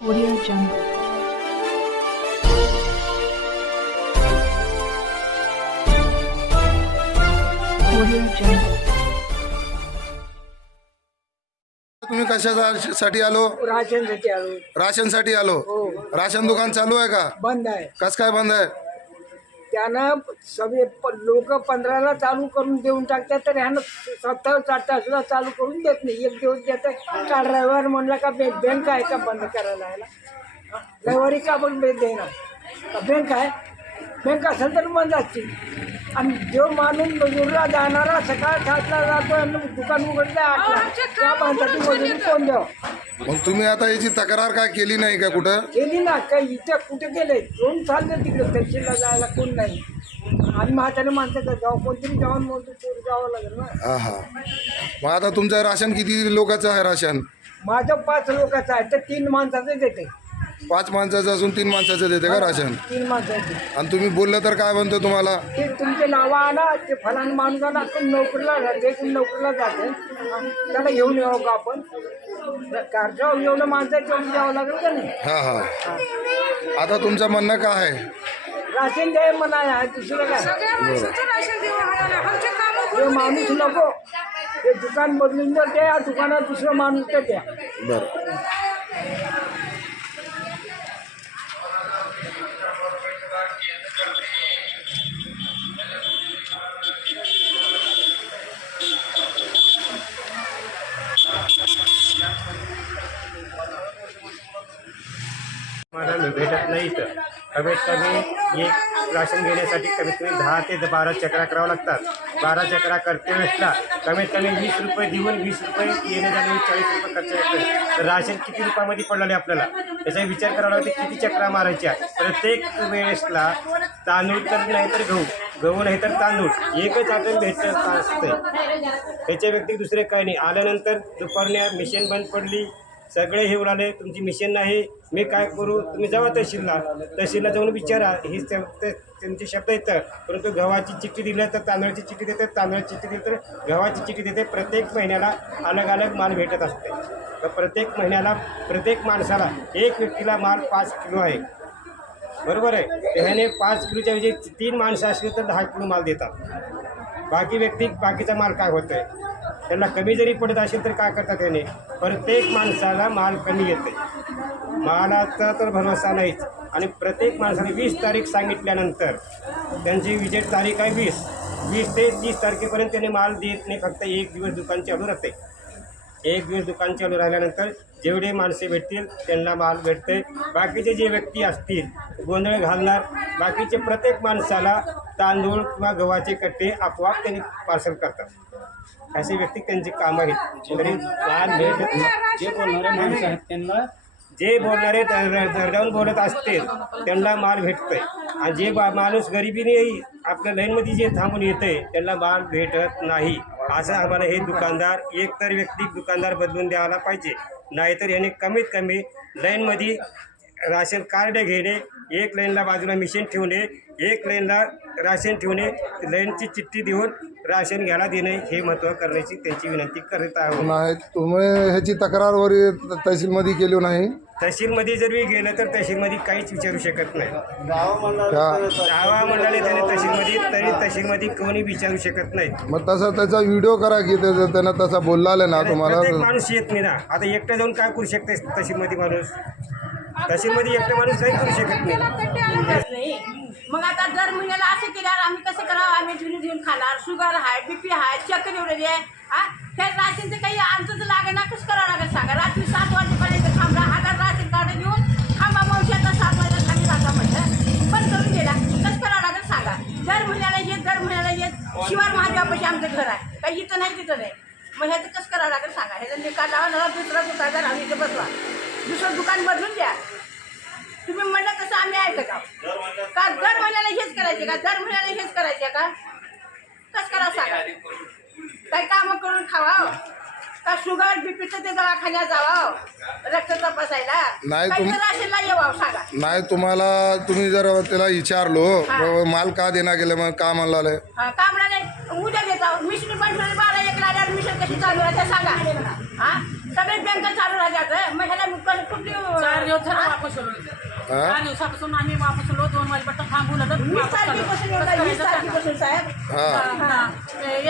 Audio Jungle. Audio Jungle. तुम्ही कशासाठी आलो? राशनसाठी आलो. राशनसाठी आलो. हो. राशन दुकान चालू आहे का? बंद आहे. कस काय बंद आहे? त्यानं सगळे लोक 15ला चालू करून देऊन टाकतात, तर ह्यानं 27-28 ला चालू करून देत नाही. एक दिवस देतात. काल रविवार म्हणला का बँक आहे का बंद करायला यायला? रविवारी का पण देणार का? बँक आहे, बँक असेल तर बंद असते. आणि जो माणूस मजुरीला जाणारा सकाळ 7ला जातो आणि दुकान उघडते 8ला, त्या माणसाची मजुरी कोण द्यावं? मग तुम्ही आता याची तक्रार काय केली नाही का कुठं? गेली ना काही इथं कुठे गेले? 2 चालले तिकडे तहसीलला जायला कोण नाही. आणि म्हातारे माणसाचं जावं, कोणतरी जाऊन म्हणतो पुढे जावं लागेल ना. हा हा. मग आता तुमचं राशन किती लोकांचं आहे राशन? माझं 5 लोकांचं आहे, तर 3 माणसाचं देते. 5 माणसाचं असून 3 माणसाचं देते का राशन? 3 माणसाचे. आणि तुम्ही बोललं तर काय म्हणतो तुम्हाला? ते तुमचे नावं आला, ते फलान माणूस आला, आपण नोकरीला जाते, नोकरीला जाते, त्याला घेऊन यावं का आपण? कारजाव एवढं माणसाचं घेऊन जावं लागेल का नाही? हा हा. आता तुमचं म्हणणं काय आहे? राशन द्याय म्हणा आहे, दुसरं काय? ते माणूस नको, ते दुकान बदलून जर द्या, दुकानात दुसरं माणूस तर द्या. बरं. मला भेटत नाही तर कमीत कमी एक राशन घेण्यासाठी कमीत कमी 10 ते 12 चक्रा करावं लागतात. 12 चक्रा करते वेळेसला कमीत कमी 20 रुपये देऊन 20 रुपये येणे जाणे 40 रुपये खर्च येतो. तर राशन किती रुपयामध्ये पडलेलं आहे आपल्याला त्याचा विचार करावा लागतो. किती चक्रा मारायच्या प्रत्येक वेळेसला? तांदूळ तर नाही तर गहू नाही तर तांदूळ एकच आपण भेटत असते. त्याच्या व्यतिरिक्त दुसरे काही नाही. आल्यानंतर दुपारने मिशन बंद पडली, सगळे हे उडाले, तुमची मिशन नाही, मी काय करू? तुम्ही जावा तहसीलला जाऊन विचारा. ही त्यांचे शब्द येतं. परंतु गव्हाची चिठ्ठी दिली तर तांदळाची चिठ्ठी देते, तांदळाची चिठ्ठी देते तर गव्हाची चिठ्ठी देते. प्रत्येक महिन्याला अलग अलग माल भेटत असते. तर प्रत्येक महिन्याला प्रत्येक माणसाला एक व्यक्तीला माल 5 किलो आहे, बरोबर आहे. त्याने 5 किलोच्या ऐवजी 3 माणसं असली तर 10 किलो माल देतात. बाकीचा माल काय होतं आहे? त्यांना कमी जरी पडत असेल तर काय करतात त्याने? प्रत्येक माणसाला माल कमी येते. मालाचा तर भरोसा नाहीच. आणि प्रत्येक माणसाने 20 तारीख सांगितल्यानंतर त्यांची विजेट तारीख आहे 20 ते 30 तारखेपर्यंत त्याने माल देत नाही. फक्त 1 दिवस दुकान चालू राहते. 1 दिवस दुकान चालू राहिल्यानंतर जेवढे माणसे भेटतील त्यांना माल भेटते. बाकीचे जे व्यक्ती असतील गोंधळ घालणार, बाकीचे प्रत्येक माणसाला तांदूळ किंवा गव्हाचे कट्टे आपोआप त्यांनी पार्सल करतात. असे व्यक्ती त्यांची कामं आहेत. तरी माल भेटत नाही. जे बोलणारे माणसं आहेत त्यांना, जे बोलणारे दरडावून बोलत असतील त्यांना माल भेटतोय. आणि जे माणूस गरिबीने आपल्या लाईनमध्ये जे थांबून येते त्यांना माल भेटत नाही. असं आम्हाला हे दुकानदार, एकतर व्यक्ती दुकानदार बदलून द्यायला पाहिजे. नाहीतर याने कमीत कमी लाईनमध्ये राशन कार्ड घेणे, एक लाईनला बाजूला मिशन ठेवणे, एक लाईनला राशन ठेवणे, लाईनची चिठ्ठी देऊन राशन घ्यायला देणे, हे महत्त्व करण्याची त्यांची विनंती करत आहोत. नाही, तुम्ही ह्याची तक्रार तहसीलमध्ये केली नाही? तहसीलमध्ये जर मी गेलं तर तहसीलमध्ये काहीच विचारू शकत नाही. त्या- दावा मंडळी त्याने तहसीलमध्ये, तरी तहसीलमध्ये कोणी विचारू शकत नाही. मग तसा त्याचा व्हिडिओ करा की त्यानं तसा बोलला ना तुम्हाला. प्रत्येक माणूस येत नाही ना. आता एकटं जाऊन काय करू शकते तहसीलमध्ये माणूस? तहसीलमध्ये एकटं माणूस काही करू शकत नाही. मग आता दर महिन्याला असं केल्यावर आम्ही कसं करावं? आम्ही घेऊन खाणार. शुगर आहे, BP आहे, चक्कर एवढे आहे. हे राशनचं काही आमचं तर लागे ना, कसं करावं लागेल सांगा? रात्री 7 वाजेपर्यंत थांबला, हजार राशन कार्ड घेऊन थांबा, मावशी आता 7 वाजता खाली राहता म्हटलं, पण करून गेला. कसं करावं लागेल सांगा? दर महिन्याला येत शिवार महादेवापाशी आमचं घर आहे, काही इथं नाही तिथं नाही. मग ह्याचं कसं करावं लागेल सांगा? ह्याचं निकाल लावा, जरा दुसरा दुकानदार आम्ही इथे बसवा, दुसरं दुकान बदलून द्या. तुम्ही म्हणलं तसं आम्ही ऐकलं का? दर महिन्याला हेच करायचे का? दर महिन्याला हेच करायचे का? कसं करावं सांगा? काही कामं करून खावा का? शुगर बीपीचं ते दवाखान्यात जावा, रक्त तपासायला नाही, काही राशनला येवा सांगा? नाही, तुम्ही जर त्याला विचारलो माल का देना गेलं, मग का म्हणला? का म्हणा नाही, उद्या देता मिशन पण 12-1 ला मिशन कशी चालू आहे सांगा. सगळे बँक चालू राहतात मग ह्याला कुठली 4 दिवस झाले वापस आलो. हा? 4 दिवसापासून आम्ही वापस आलो. 2 वाजेपर्यंत थांबून आलो. 20 तारखेपासून एवढा 20 तारखेपासून साहेब हा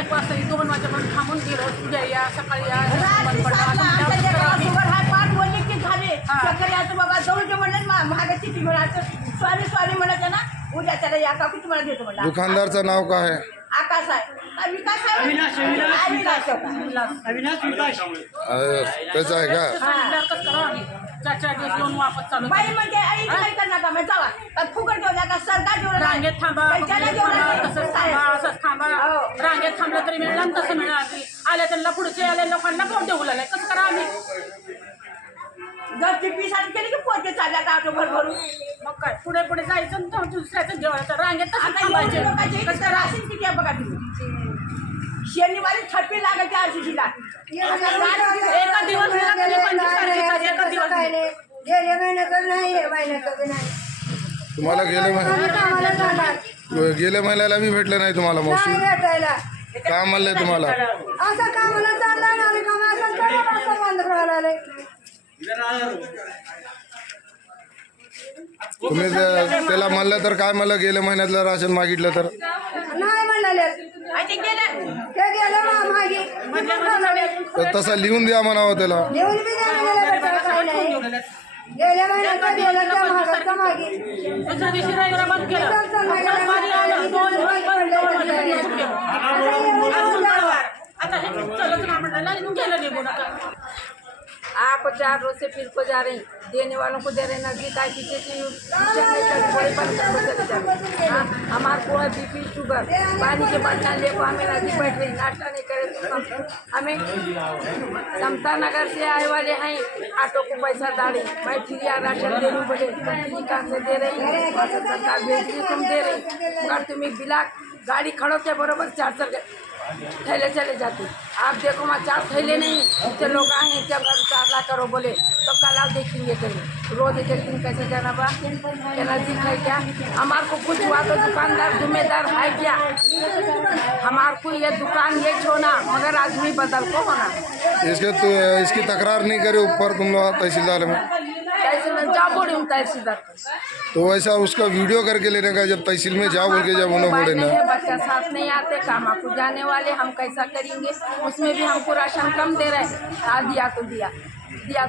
1 वाजता 2 वाजेपर्यंत थांबून गेलो. उद्या या सकाळी या रात्री बंद पडला. सातला आता आमच्या उद्या लेकराला आम्ही- शुगर हाय पाठ बोलले की झाले चक्कर यायचं बाबा जाऊ दे म्हणलं महागाची ती म्हणायचं स्वारी म्हणायचं ना उद्या त्याला या काकू तुम्हाला देतो म्हणलं दुकानदारचं नाव काय आहे? आकाश आहे विकास आहे अविनाश त्याचं आहे का? सांगितल्यावर कसं करावं आम्ही? 4 दिवस येऊन वापस चालू. बाई म्हणते आई काय करणार का मग जावा का फुकट देऊ का सरकार देऊ रांगेत थांबा, तसंच थांबा, असंच थांबा. रांगेत थांबलं तरी मिळणार आणि तसं मिळणार तरी आल्या त्यांना पुढचे आल्या लोकांना कोण देऊ लागलाय कसं करा आम्ही? जर पिपी साडी केली की पोते चालल्या का ऑटो भरून मग काय पुढे पुढे जायचं आणि तो दुसऱ्याचं जेवायचं रांगेत तसं आता थांबायचे. लोकांचे कसं राशन किती आहे बघा तुम्ही शनिवारी छप्पी लागायची आरसीसीला एका दिवस गेला तरी 25 तारखेचा एका दिवस गेला. गेल्या महिन्यात नाही हे महिन्यात नाही तुम्हाला गेल्या महिन्याला बी भेटलं नाही तुम्हाला मावशी? भेटायला का म्हणले तुम्हाला? असं कामाला चाललंय ना काम असं करा असं बंद करायला तुम्ही त्याला म्हणलं तर काय म्हणलं गेल्या महिन्यातलं राशन मागितलं तर? नाही म्हणाले आणि गेलं ते गेलं मागे तर तसं लिहून द्या म्हणावं त्याला. देऊन बी नाही मला भेटायला काही नाही गेल्या महिन्यात गेलं त्या महागाचा मागे दुसऱ्या दिवशी रविवार बंद केलं. परत पाणी आलं. 2 वाजेपर्यंत आता हे चलत ना म्हणाला गेलं निघून आता. आप 4 रोज से फिर को जा रही देने वालों को दे रहे नजदीक आए पीछे की बड़े पर चले जा रहे हमारे को है बीपी शुगर पानी के बर्तन लेको हमें नजदीक बैठ रही नाश्ता नहीं करे तो हमें समता नगर से आए वाले हैं ऑटो को पैसा डाली मैं फ्री राशन दे रही बोले फ्री कहाँ से दे रही सरकार भेज रही तुम दे रही मगर तुम्हें बिला गाड़ी खड़ो के बरोबर 4 थैले चले जाते आप देखो वहाँ 4 थैले नहीं इतने लोग आए हैं जब घर 4 लाख करो बोले तो कल आप देखेंगे कहीं रोज एक दिन कैसे जाना बा क्या नजदीक है क्या हमारे को कुछ हुआ तो दुकानदार जिम्मेदार है क्या हमारे को ये दुकान ये छोना मगर आदमी बदल को होना इसकी तकरार नहीं करे ऊपर तुम लोग तहसीलदार में? कैसे मैं जा बोले हूँ तहसीलदार तो वैसा उसका वीडियो करके लेने का जब तहसील में जाओ बोल के जब उन्हें बोले ना नहीं बच्चा साथ नहीं आते काम आपको जाने वाले हम कैसा करेंगे उसमें भी हमको राशन कम दे रहे हैं दिया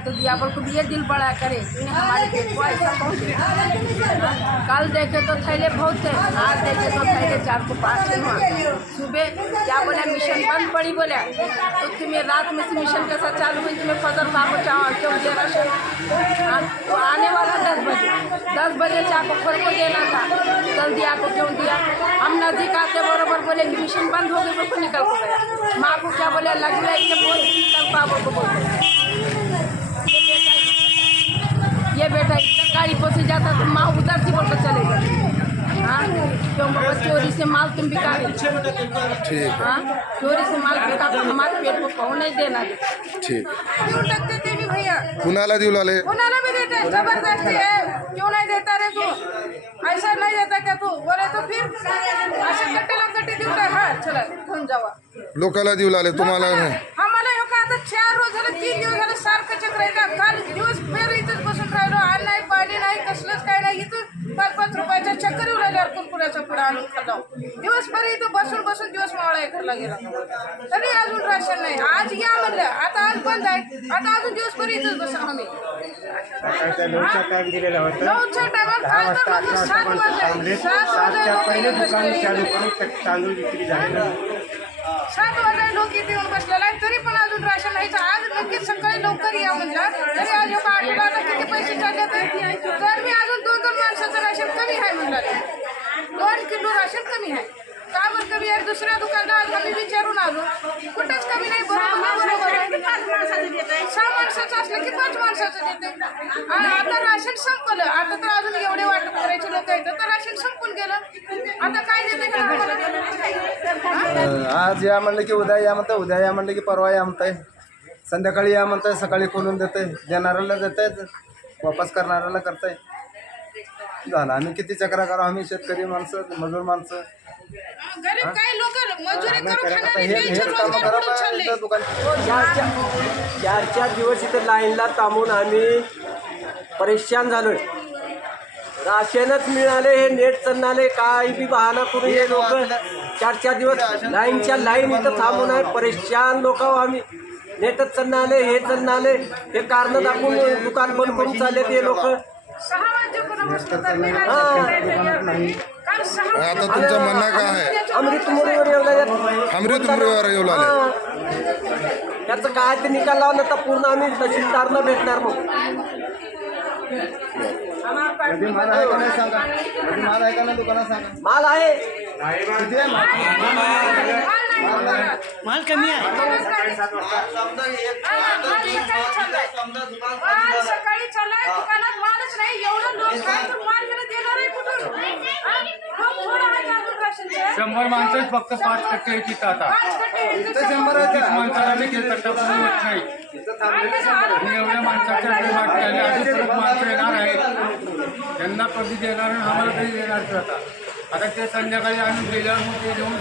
तो दिया बल्कि ये दिल बड़ा करे इन्हें हमारे पेट को ऐसा पहुँचे कल देखे तो थैले बहुत थे आज देखे तो थैले 4 को 5 हुआ सुबह क्या बोले मिशन बंद पड़ी बोले तो तुम्हें रात में से मिशन कैसा चालू हुई तुम्हें फजल का बचाओ क्यों दे राशन तो आने वाला 10 बजे चाको खोर को देना था जल्दी आपको क्यों दिया हम नजदीक आते बरोबर बोले कि मिशन बंद हो गई बिल्कुल निकल को गया माँ को क्या बोले लग रहा है बोल कल बाबू को बोलते ये बेटा इधर गाड़ी पहुँच जाता तो माँ उधर से बोलकर चले गए हाँ क्यों बाबा चोरी से माल तुम बिका रही ठीक हाँ चोरी से माल बिका तो हमारे पेट को पाँव नहीं देना ठीक देऊ टाकते ते बी भैया कुणाला देऊ लागले? कोणाला भी देते जबरदस्ती है क्यों नहीं देता रे तू ऐसा नहीं देता क्या तू बोले तो फिर ऐसे कट्टे देऊ टाक हाँ चला घेऊन जावा लोकाला देऊ लागले तुम्हाला नाही? आम्हाला हे का आता 4 रोज झालं 3 दिवस झालं सारखं चक्र आहे का काल दिवस फेर इथंच बसून राहिलो अन्न नाही पाणी नाही कसलंच काय नाही इथं 5-5 रुपयाच्या चक्कर उरायल्यावर कुरकुऱ्याचा पुढे आणून खाल्ला दिवसभर इथं बसून दिवस मावळा घरला गेला तरी अजून राशन नाही आज या म्हणलं आता आज बंद आहे आता अजून दिवसभर इथंच बसा आम्ही नऊचा टाइम दिलेला होता 9च्या टायमाला 7 वाजले 7च्या पहिले दुकान चालू करून तांदूळ विक्री झाली 7 वाजता लोक इथे येऊन बसलेला आहे तरी पण अजून राशन नाही आज नक्कीच सकाळी लवकर या म्हणलं तरी आज एका आठवडा आता किती पैसे चालले तर मी अजून 2 माणसाचं राशन कमी आहे म्हणलं 2 किलो राशन कमी आहे का बरं कमी आहे दुसऱ्या दुकानदार आम्ही विचारून आलो कुठंच कमी नाही बरोबर आहे 5 माणसाचं देत आहे 6 माणसाचं असलं की 5 माणसाचं देते आणि आता राशन संपलं आता तर अजून एवढे वाटप करायचे लोक आहेत तर राशन संपून गेलं आता काय देते का आम्हाला आज या म्हणलं की उद्या या म्हणताय उद्या या म्हणलं की परवा या म्हणताय संध्याकाळी या म्हणताय सकाळी खोलून देताय देणाऱ्याला देताय वापस करणाऱ्याला करताय झालं आम्ही किती चक्रा करा आम्ही शेतकरी माणसं मजूर माणसं गरीब काही लोक मजुरी करून आता खाणारे हे त्यांचे कामं रोजगार करा बुडून चालले. पाहिजे दुकान 4 दिवस इथे लाईनला थांबून आम्ही परेशान झालोय. राशनच मिळाले, हे नेट चालणारे काही बी बहाना करून हे लोक 4 दिवस लाईनच्या लाईन इथं थांबून आहे. परेशान लोक आम्ही. नेटच चालणारे, हे चालणारे, हे कारण दाखवून दुकान बंद करून चालले ते लोक. 6 वाजेपर्यंत तर मी राशन करायला नाही. काल 6 आता तुमचं म्हणणं काय आहे? अमृत मोडीवर येऊ लागल्यात. अमृत मुरेवर येऊ लागले. त्याचं काय ते निकाल लावलं तर पूर्ण आम्ही तहसीलदारला भेटणार मग. कधी माल आहे का नाही सांगा, कधी माल आहे का नाही दुकानात सांगा. माल आहे, किती आहे माल? माल कमी आहे. सकाळी चाललाय दुकानात मालच नाही. एवढं लोक माल गेलं देणार आहे कुठून? थोडं आहे अजून राशनचं. 100 माणसं फक्त 5% आहे तिथं आता. 5 इथं 100 आहे 30 माणसाला देखील कट्टा पूर्ण होत नाही. आणि एवढ्या माणसाच्या वाटते आली अजून परत माणसं येणार आहेत. त्यांना कधी देणार आणि आम्हाला कधी देणार आता. आता ते संध्याकाळी आणून गेल्यावर मग ते देऊन